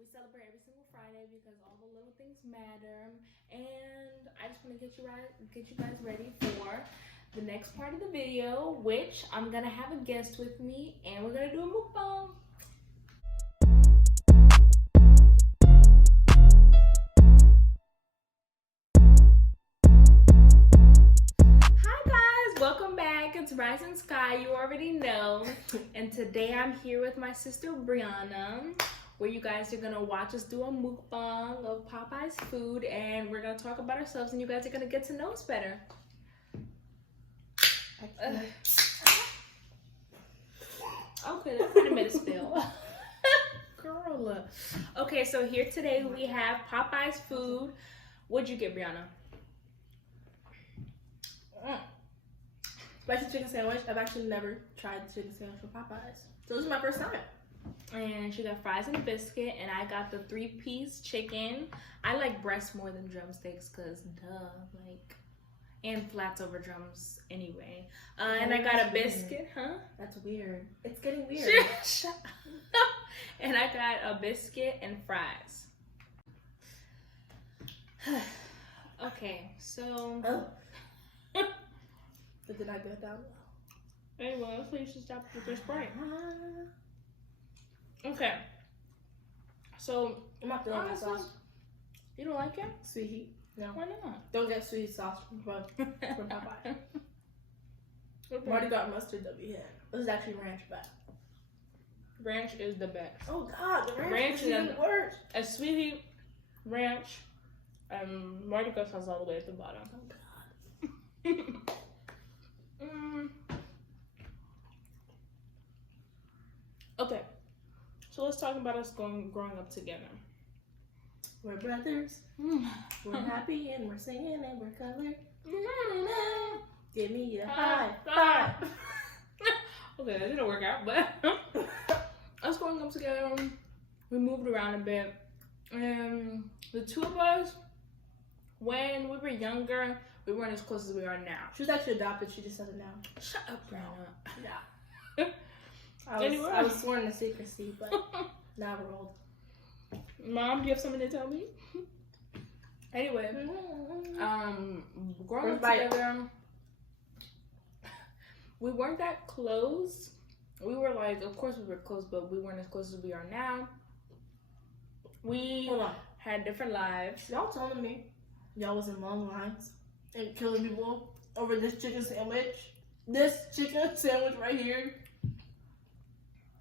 We celebrate every single Friday because all the little things matter. And I just want to get you guys ready for the next part of the video, which I'm gonna have a guest with me, and we're gonna do a mukbang. Hi guys, welcome back. It's Rising Sky. You already know. And today I'm here with my sister Brianna, where you guys are gonna watch us do a mukbang of Popeye's food, and we're gonna talk about ourselves, and you guys are gonna get to know us better. Okay, that kind of made us feel. Girl. Okay, so here today we have Popeye's food. What'd you get, Brianna? Spicy chicken sandwich. I've actually never tried the chicken sandwich from Popeyes, so this is my first time. And she got fries and a biscuit, and I got the 3-piece chicken. I like breast more than drumsticks, cause and flats over drums anyway. And I got a biscuit, huh? That's weird. It's getting weird. Shut up. And I got a biscuit and fries. Okay, so. Oh. But did I go down well? Anyway, let's say you should stop with your Sprite. Okay. So, I'm not feeling that sauce. You don't like it? Sweet heat. No. Why not? Don't get sweet sauce from Popeye. Marty got mustard that we had. This is actually ranch, but ranch is the best. Oh God, the ranch is even worse. A sweet heat, ranch, Mardi Gras sauce all the way at the bottom. Oh God. Okay, so let's talk about us growing up together. We're brothers. We're happy and we're singing and we're colored. Give me a high five. Okay, that didn't work out, but us growing up together, we moved around a bit. And the two of us, when we were younger, we weren't as close as we are now. She was actually adopted. She just said it now. Shut up, Brianna. Yeah. I was sworn to secrecy, but now we're old. Mom, do you have something to tell me? Anyway, growing up together, we weren't that close. We were like, of course we were close, but we weren't as close as we are now. We had different lives. Y'all telling me y'all was in long lines and killing people over this chicken sandwich? This chicken sandwich right here.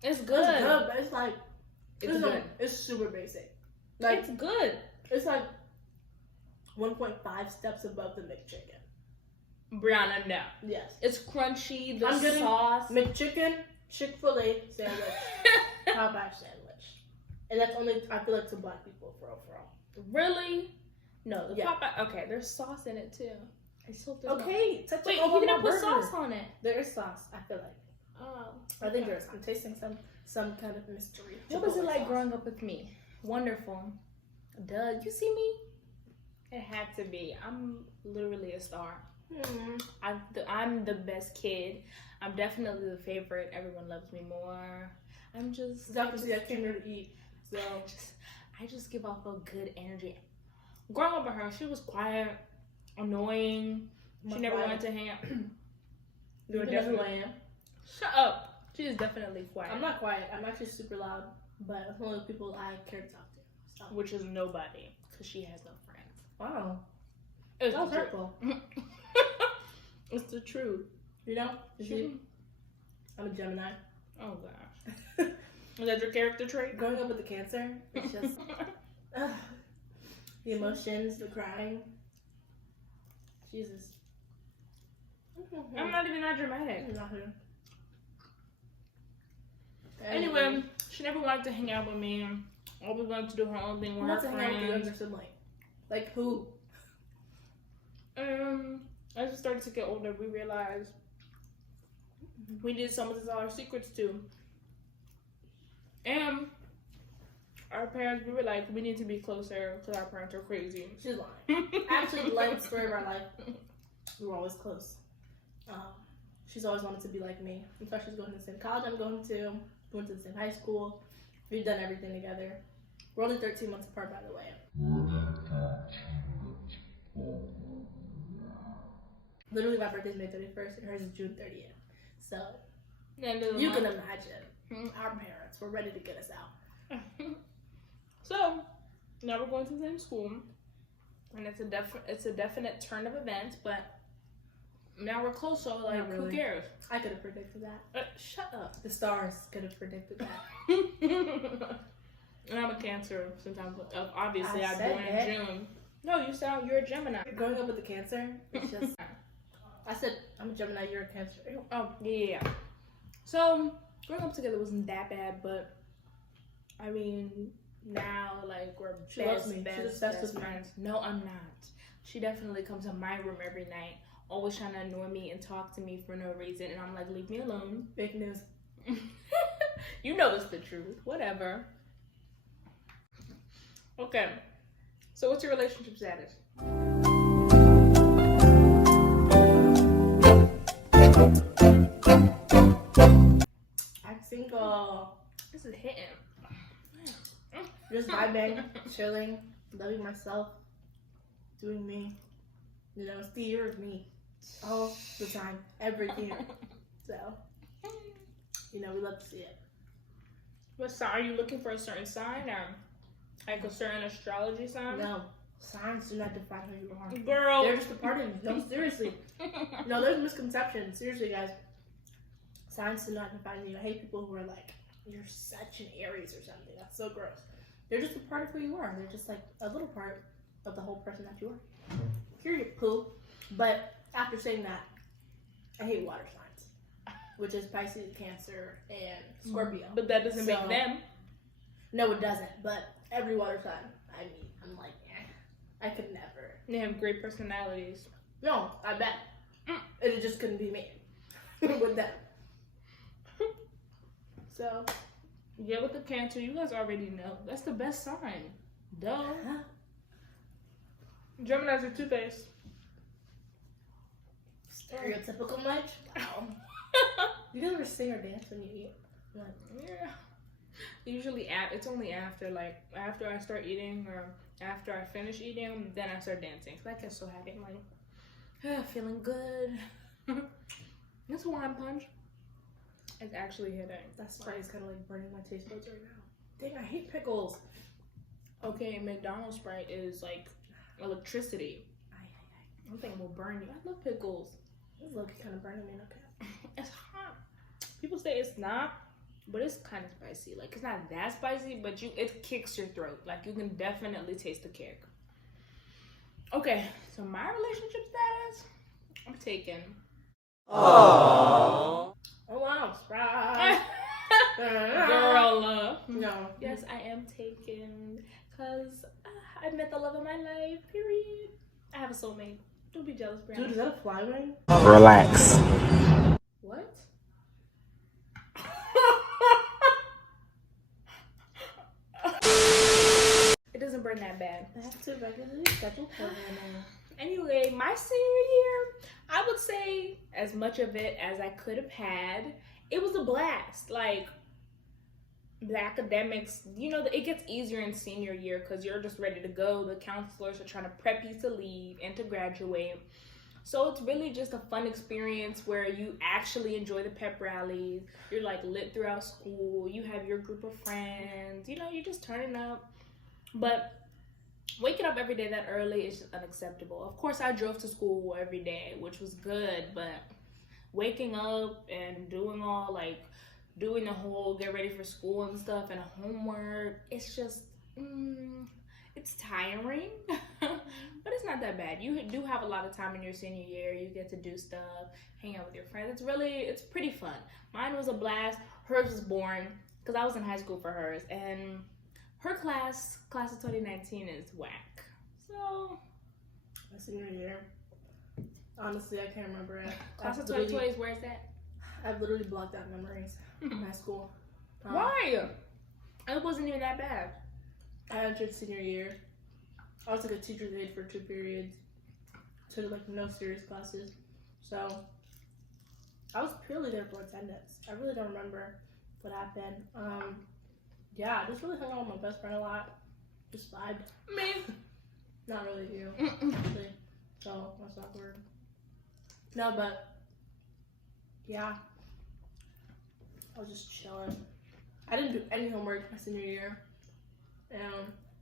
It's good. It's good, but it's like it's good. It's super basic. Like it's good. It's like 1.5 steps above the McChicken. Brianna, no. Yes. It's crunchy. The I'm getting sauce. McChicken, Chick-fil-A sandwich, Popeye sandwich, and that's only I feel like to black people for all. Really? No, the Popeye. Okay, there's sauce in it too. I just hope there's wait, you didn't put sauce on it. There is sauce. I feel like. Oh, I think there's. I'm tasting some kind of mystery. What was it like growing up with me? Wonderful. Duh, you see me? It had to be. I'm literally a star. I'm the best kid. I'm definitely the favorite. Everyone loves me more. I'm just. Obviously, I came here to eat, so I just give off a good energy. Growing up with her, she was quiet, annoying. She never wanted to hang out. You definitely am. Shut up. She is definitely quiet. I'm not quiet. I'm actually super loud, but it's one of the people I care to talk to. So. Which is nobody, because she has no friends. Wow. It's that was hurtful. It's the truth. You know? I'm a Gemini. Oh gosh. Is that your character trait? Growing up with the Cancer, it's just the emotions, the crying. Jesus. I'm not even that dramatic. I'm not here. Anyway, she never wanted to hang out with me. Always wanted to do her own thing with her friends. Hang out with your younger sibling? Like who? As we started to get older, we realized we needed someone to tell our secrets to. And our parents, we were like, we need to be closer because our parents are crazy. She's lying. Actually, the life story of our life, we were always close. She's always wanted to be like me. In fact, she's going to the same college I'm going to. We went to the same high school. We've done everything together. We're only 13 months apart, by the way. Literally, my birthday's May 31st and hers is June 30th. So, you can imagine our parents were ready to get us out. So, now we're going to the same school. And it's a definite turn of events, but now we're close, so like, who cares? I could have predicted that. Shut up. The stars could have predicted that. And I'm a Cancer sometimes. Obviously, I was born in June. No, you're a Gemini. Growing up with a Cancer, it's just. I said I'm a Gemini. You're a Cancer. Oh yeah. So growing up together wasn't that bad, but I mean now like we're best friends. No, I'm not. She definitely comes to my room every night, always trying to annoy me and talk to me for no reason, and I'm like, leave me alone. Fake news. You know it's the truth. Whatever. Okay. So what's your relationship status? I'm single. This is hitting. Just vibing, chilling, loving myself, doing me. You know, it's the year of me. All the time, every year. So, you know, we love to see it. What sign? Are you looking for a certain sign or like a certain astrology sign? No, signs do not define who you are. Girl. They're just a part of you. No, seriously. No, there's a misconception. Seriously, guys. Signs do not define you. I hate people who are like, you're such an Aries or something. That's so gross. They're just a part of who you are. They're just like a little part of the whole person that you are. Period, poo. But after saying that, I hate water signs, which is Pisces, Cancer, and Scorpio. But that doesn't make them. No, it doesn't. But every water sign, I mean, I'm like, I could never. They have great personalities. No, I bet. It just couldn't be me with them. So, yeah, with the Cancer, you guys already know. That's the best sign. Duh. Huh? Geminis are two-faced. Stereotypical much? Wow. You guys ever sing or dance when you eat? Like, yeah. Usually, it's only after I start eating or after I finish eating, then I start dancing. Cause I get so happy. I'm like, feeling good. This Hawaiian punch is actually hitting. that's why it's kind of like burning my taste buds right now. Dang, I hate pickles. Okay, McDonald's Sprite is like electricity. I think it will burn you. I love pickles. It's looking kind of burning me. Okay. It's hot. People say it's not, but it's kind of spicy. Like, it's not that spicy, but it kicks your throat. Like, you can definitely taste the kick. Okay, so my relationship status, I'm taken. Oh wow, Sprite. Girl. No. Yes, I am taken because I met the love of my life, period. I have a soulmate. Don't be jealous, Brianna. Dude, is that a fly ring? Relax. What? It doesn't burn that bad. Back to regularly scheduled programming. Anyway, my senior year, I would say as much of it as I could have had. It was a blast. Like, the academics, you know, it gets easier in senior year because you're just ready to go. The counselors are trying to prep you to leave and to graduate. So it's really just a fun experience where you actually enjoy the pep rallies. You're like lit throughout school. You have your group of friends. You know, you're just turning up. But waking up every day that early is just unacceptable. Of course, I drove to school every day, which was good. But waking up and doing the whole get ready for school and stuff and homework, it's just, it's tiring. But it's not that bad. You do have a lot of time in your senior year. You get to do stuff, hang out with your friends. It's pretty fun. Mine was a blast. Hers was boring because I was in high school for hers. And her class of 2019 is whack. So. My senior year. Honestly, I can't remember it. Class of 2020 is where is that? I've literally blocked out memories in high school. Why? It wasn't even that bad. I entered senior year. I was like a teacher's aide for 2 periods. Took like no serious classes. So I was purely there for attendance. I really don't remember what happened. Yeah, I just really hung out with my best friend a lot. Just vibe. Me. Not really you. Mm-mm. Actually. So that's awkward. No, but yeah. I was just chilling. I didn't do any homework my senior year.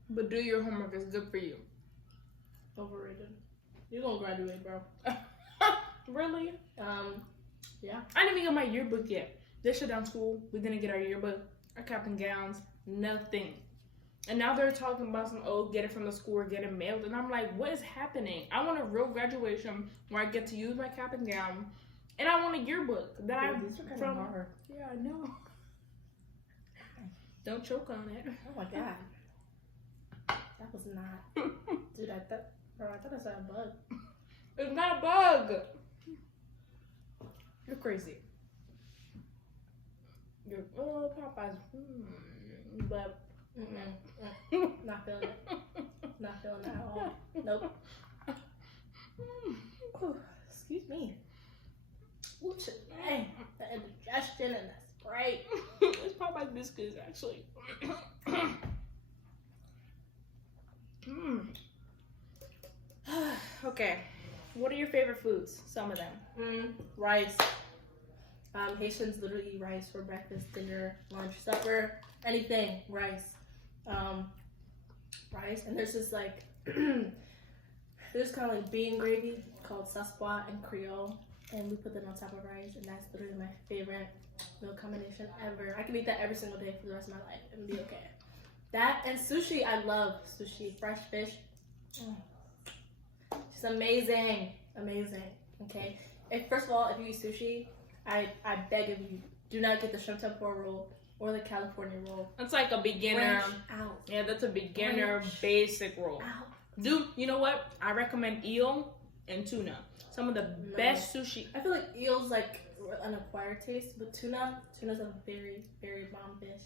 But do your homework, it's good for you. Overrated. You're gonna graduate, bro. Really? Yeah. I didn't even get my yearbook yet. They shut down school. We didn't get our yearbook, our cap and gowns, nothing. And now they're talking about some, get it from the school or get it mailed. And I'm like, what is happening? I want a real graduation where I get to use my cap and gown. And I want a yearbook that These are kind of hard. Yeah, I know. Don't choke on it. Oh my god. That was not. Dude, I thought I saw a bug. It's not a bug. You're crazy. You're Popeyes. But Not feeling it. Not feeling it at all. Nope. Ooh, excuse me. Ooh, today, the indigestion and the Sprite. It's Popeyes biscuits, actually. Okay. What are your favorite foods? Some of them. Rice. Haitians literally eat rice for breakfast, dinner, lunch, supper, anything. Rice. Rice. And there's this like, there's kind of like bean gravy called saspois in Creole. And we put that on top of rice. And that's literally my favorite meal combination ever. I can eat that every single day for the rest of my life and be okay. That and sushi. I love sushi. Fresh fish. It's amazing. Amazing. Okay. First of all, if you eat sushi, I beg of you, do not get the shrimp tempura roll or the California roll. That's like a beginner. Branch out. Yeah, that's a beginner basic roll. Out. Dude, you know what? I recommend eel and tuna. Some of the best sushi. I feel like eel's like an acquired taste, but tuna's a very, very bomb fish.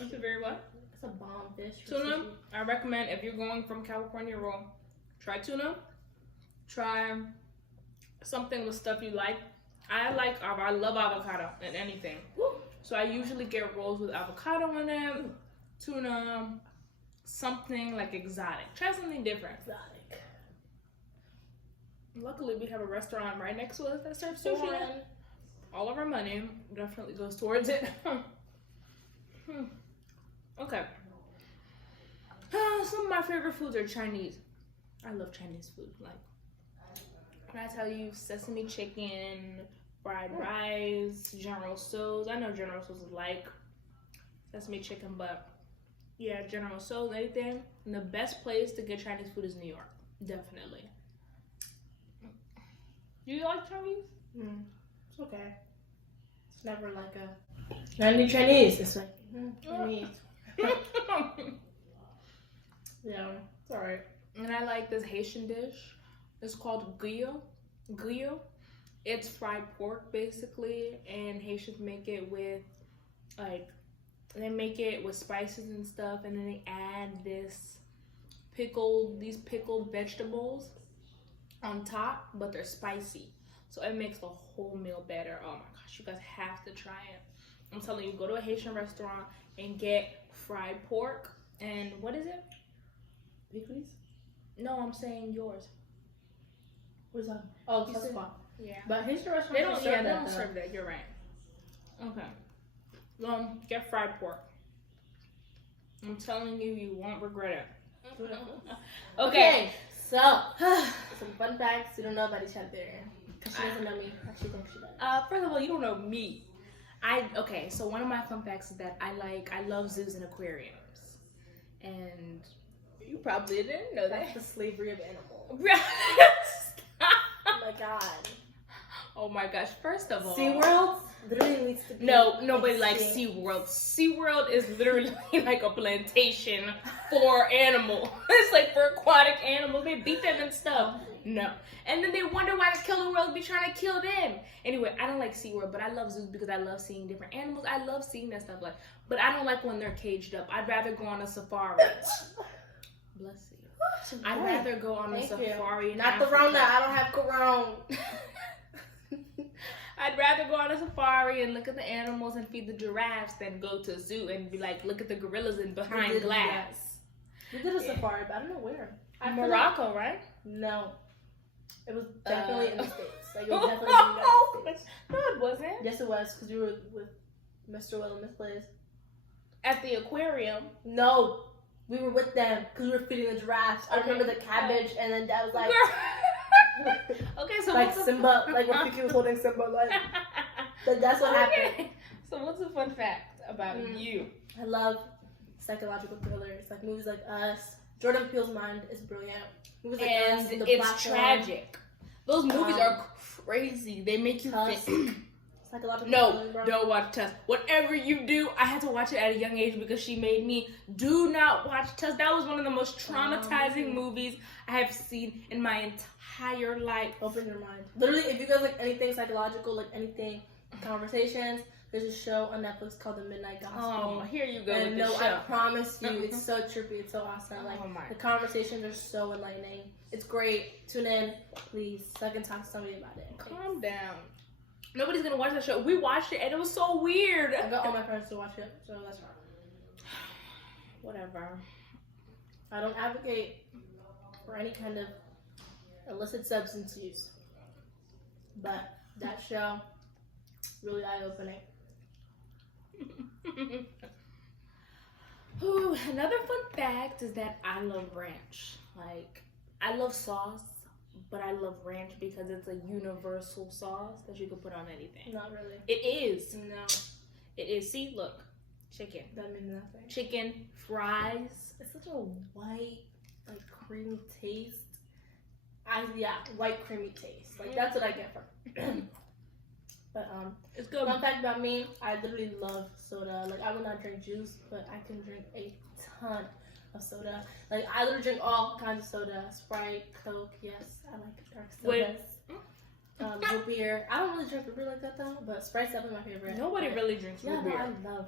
It's a very what? It's a bomb fish. Tuna, Sushi. I recommend if you're going from California roll, try tuna. Try something with stuff you like. I love avocado in anything. Woo. So I usually get rolls with avocado in it, tuna, something like exotic. Try something different. Exotic. Luckily, we have a restaurant right next to us that serves sushi. All of our money definitely goes towards it. Okay. Some of my favorite foods are Chinese. I love Chinese food. Like, when I tell you sesame chicken, fried rice, General Tso's. I know General Tso's is like sesame chicken, but yeah, General Tso's, anything. And the best place to get Chinese food is New York. Definitely. Do you like Chinese? It's okay. It's never like I need Chinese. It's like, Chinese. Yeah, it's alright. And I like this Haitian dish. It's called guillo. Guillo. It's fried pork basically, and Haitians make it with they make it with spices and stuff, and then they add these pickled vegetables on top, but they're spicy. So it makes the whole meal better. Oh my gosh, you guys have to try it. I'm telling you, go to a Haitian restaurant and get fried pork and what is it? Pickles? No, I'm saying yours. What's that? Oh, You that's said- fun. Yeah. But Haitian restaurants They don't. Yeah, they that, don't though. serve that. You're right. Okay. Get fried pork. I'm telling you, you won't regret it. Okay. So some fun facts you don't know about each other. Cause she doesn't know me. She thinks she does. First of all, you don't know me. So one of my fun facts is that I love zoos and aquariums, and you probably didn't know That's that. the slavery of animals. Oh Oh my god. Oh my gosh! First of all, SeaWorld literally needs to be nobody likes extinct. SeaWorld. SeaWorld is literally like a plantation for animals. It's like for aquatic animals. They beat them and stuff. No. And then they wonder why the killer world be trying to kill them. Anyway, I don't like SeaWorld, but I love zoos because I love seeing different animals. I love seeing that stuff. But I don't like when they're caged up. I'd rather go on a safari. Bless you. I'd rather go on a safari. Not the Rona. I don't have Corona. I'd rather go on a safari and look at the animals and feed the giraffes than go to a zoo and be like, look at the gorillas in behind glass. We did a safari, but I don't know where. Morocco, right? No. It was definitely in the States. Like, it was definitely in the United States. No, it wasn't. Yes, it was, because we were with Mr. Will and Miss Liz. At the aquarium. No. We were with them, because we were feeding the giraffes. I remember the cabbage, and then Dad was like... Okay, so like Simba, like when Kiki was holding Simba, like that's what happened. So what's a fun fact about you? I love psychological thrillers, like movies like Us. Jordan Peele's mind is brilliant. Movies like And Us, it's tragic. Those movies are crazy. They make you think. Psychological No, thrillers, bro. don't watch Tusk. Whatever you do, I had to watch it at a young age because she made me. Do not watch Tusk. That was one of the most traumatizing movies I have seen in my entire life. Open your mind. Literally, if you guys like anything psychological, like anything conversations, there's a show on Netflix called The Midnight Gospel. Oh, here you go. And with no, the show. I promise you, it's so trippy, it's so awesome. Like the conversations are so enlightening. It's great. Tune in, please. So I can talk to somebody about it. Calm down. Nobody's gonna watch that show. We watched it and it was so weird. I got all my friends to watch it, so that's fine. Whatever. I don't advocate for any kind of illicit substance use, but that show really eye-opening. Ooh, another fun fact is that I love ranch. Like, I love sauce, but I love ranch because it's a universal sauce that you can put on anything. Not really. It is. No. It is. See, look. Chicken. That means nothing. Chicken, fries. It's such a white, like, creamy taste. White creamy taste. Like, that's what I get from But, it's good. fun fact about me, I literally love soda. Like, I will not drink juice, but I can drink a ton of soda. Like, I literally drink all kinds of soda. Sprite, Coke, yes, I like dark sodas. Root beer. I don't really drink root beer like that, though, but Sprite's definitely my favorite. Nobody really drinks root beer. I love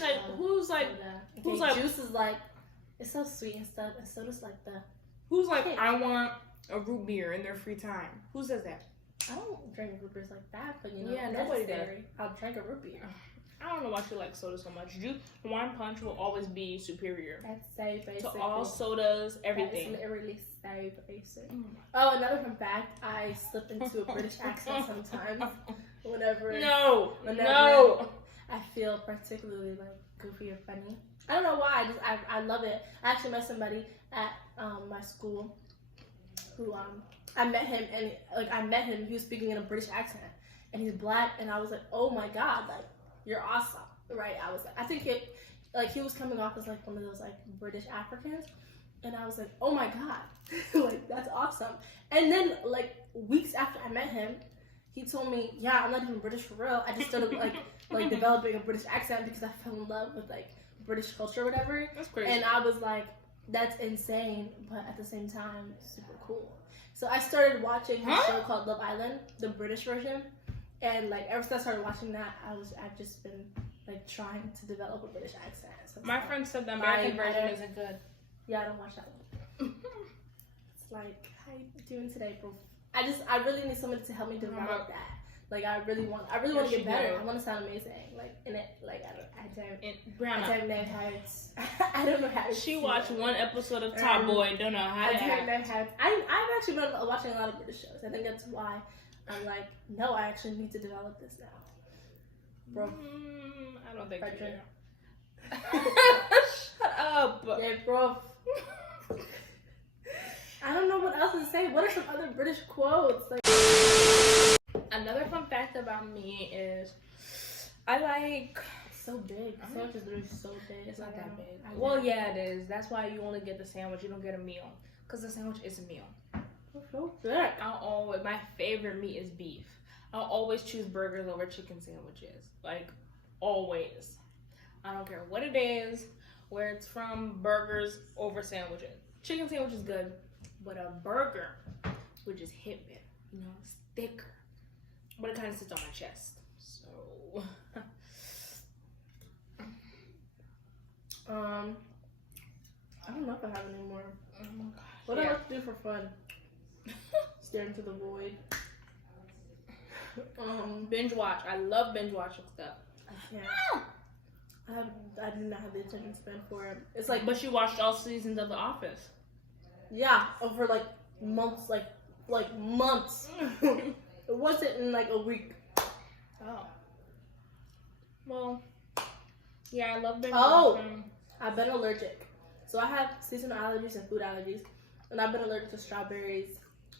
Like, who's like, soda. who's like, juice is like, it's so sweet and stuff, and soda's like the... who's like, I want a root beer in their free time? Who says that? I don't drink root beers like that, but you know, Yeah, nobody does. I'll drink a root beer. I don't know why she likes soda so much. Hawaiian Punch will always be superior That's so basic. to all sodas, everything. That is literally so basic. Oh, another fun fact, I slip into a British accent sometimes. Whenever I feel particularly like goofy or funny. I don't know why, I love it. I actually met somebody at my school who I met him, he was speaking in a British accent, and he's black, and I was like, oh my god, like, you're awesome, right? I was like, I think he was coming off as like one of those like British Africans, and I was like, oh my god, like, that's awesome. And then like weeks after I met him, he told me, yeah, I'm not even British for real, I just started like developing a British accent because I fell in love with like British culture or whatever. That's crazy. And I was like, that's insane, but at the same time, super cool. So I started watching a show called Love Island, the British version, and like ever since I started watching that, I've just been like trying to develop a British accent. So My friend said the American version isn't good. Yeah, I don't watch that one. It's like, how you doing today, bro? I really need somebody to help me develop that. Like, I really want to get better. I want to sound amazing. Like, in it, like, I don't know how it's, I don't know how to. She watched one episode of Top Boy, don't know how to act. I've actually been watching a lot of British shows. I think that's why I'm like, no, I actually need to develop this now. Bro. I don't think you do. Shut up. Yeah, bro. I don't know what else to say. What are some other British quotes? Like, another fun fact about me is I like... It's so big. The sandwich is literally so big. It's not that big. Well, yeah, it is. That's why you only get the sandwich. You don't get a meal. Because the sandwich is a meal. It's so thick. My favorite meat is beef. I'll always choose burgers over chicken sandwiches. Like, always. I don't care what it is, where it's from, burgers over sandwiches. Chicken sandwich is good, but a burger would just hit me. You know, it's thicker. But it kind of sits on my chest. So, I don't know if I have any more. oh my gosh. What do I like to do for fun? Stare into the void. Binge watch. I love binge watching stuff. I can't. I I do not have the attention span for it. It's like, But you watched all seasons of The Office. yeah, over like months, like months. It wasn't in like a week. Oh. Well, yeah, I love Big Oh, I've been allergic. So I have seasonal allergies and food allergies, and I've been allergic to strawberries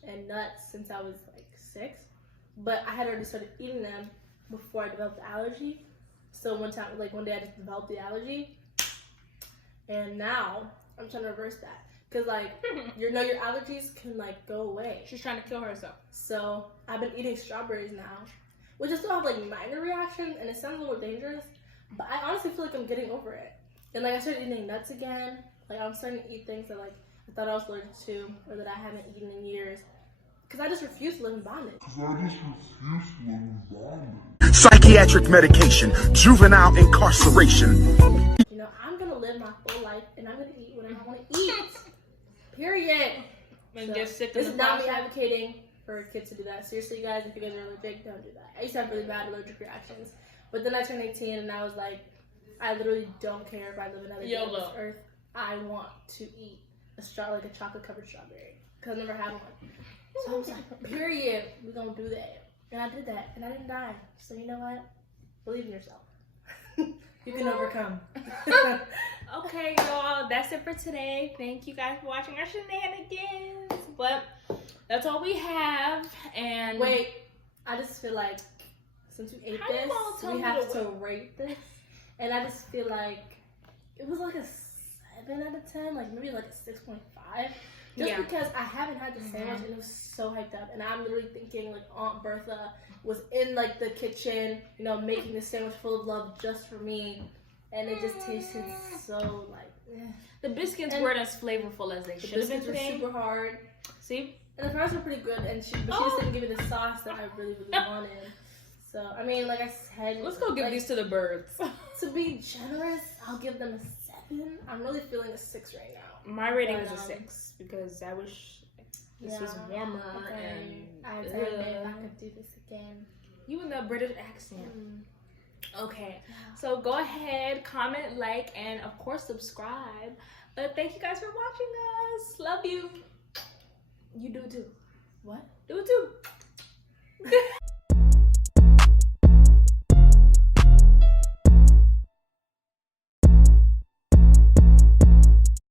and nuts since I was like 6. But I had already started eating them before I developed the allergy. So one day I just developed the allergy, and now I'm trying to reverse that. Cause like your allergies can like go away. She's trying to kill herself. So I've been eating strawberries now, which I still have like minor reactions, and it sounds a little dangerous, but I honestly feel like I'm getting over it. And like I started eating nuts again. Like I'm starting to eat things that like I thought I was allergic to, or that I haven't eaten in years. Cause I just refuse to live in bondage. Psychiatric medication, juvenile incarceration. You know, I'm gonna live my full life, and I'm gonna eat whatever I want to eat. Period. And So, get sick this in is the not me process. advocating for kids to do that. Seriously, guys, if you guys are allergic, don't do that. I used to have really bad allergic reactions, but then I turned 18, and I was like, I literally don't care if I live another day on this earth. I want to eat like a chocolate covered strawberry, because I never had one. So I was like, period, we're gonna do that. And I did that, and I didn't die. So you know what? Believe in yourself. You can overcome. Okay, y'all, that's it for today. Thank you guys for watching our shenanigans. But that's all we have. And Wait, I just feel like since you ate How you this, gonna tell we me have to to rate this. And I just feel like it was like a 7 out of 10, like maybe like a 6.5. Just Yeah. because I haven't had the sandwich and it was so hyped up. And I'm literally thinking like Aunt Bertha was in like the kitchen, you know, making the sandwich full of love just for me. And it just tasted so like, the biscuits And weren't as flavorful as they the should have been biscuits were today. super hard. See? And the fries were pretty good, and she just didn't give me the sauce that I really wanted. So, I mean, like I said, Let's go give like, these to the birds. to be generous, I'll give them a 7. I'm really feeling a 6 right now. My rating But, was a 6 because I wish this was Yeah, warmer okay. I and tell you if I could do this again. you in the British accent. Okay, so go ahead, comment, like, and of course subscribe. But thank you guys for watching us. Love you. You do it too. What? Do it too.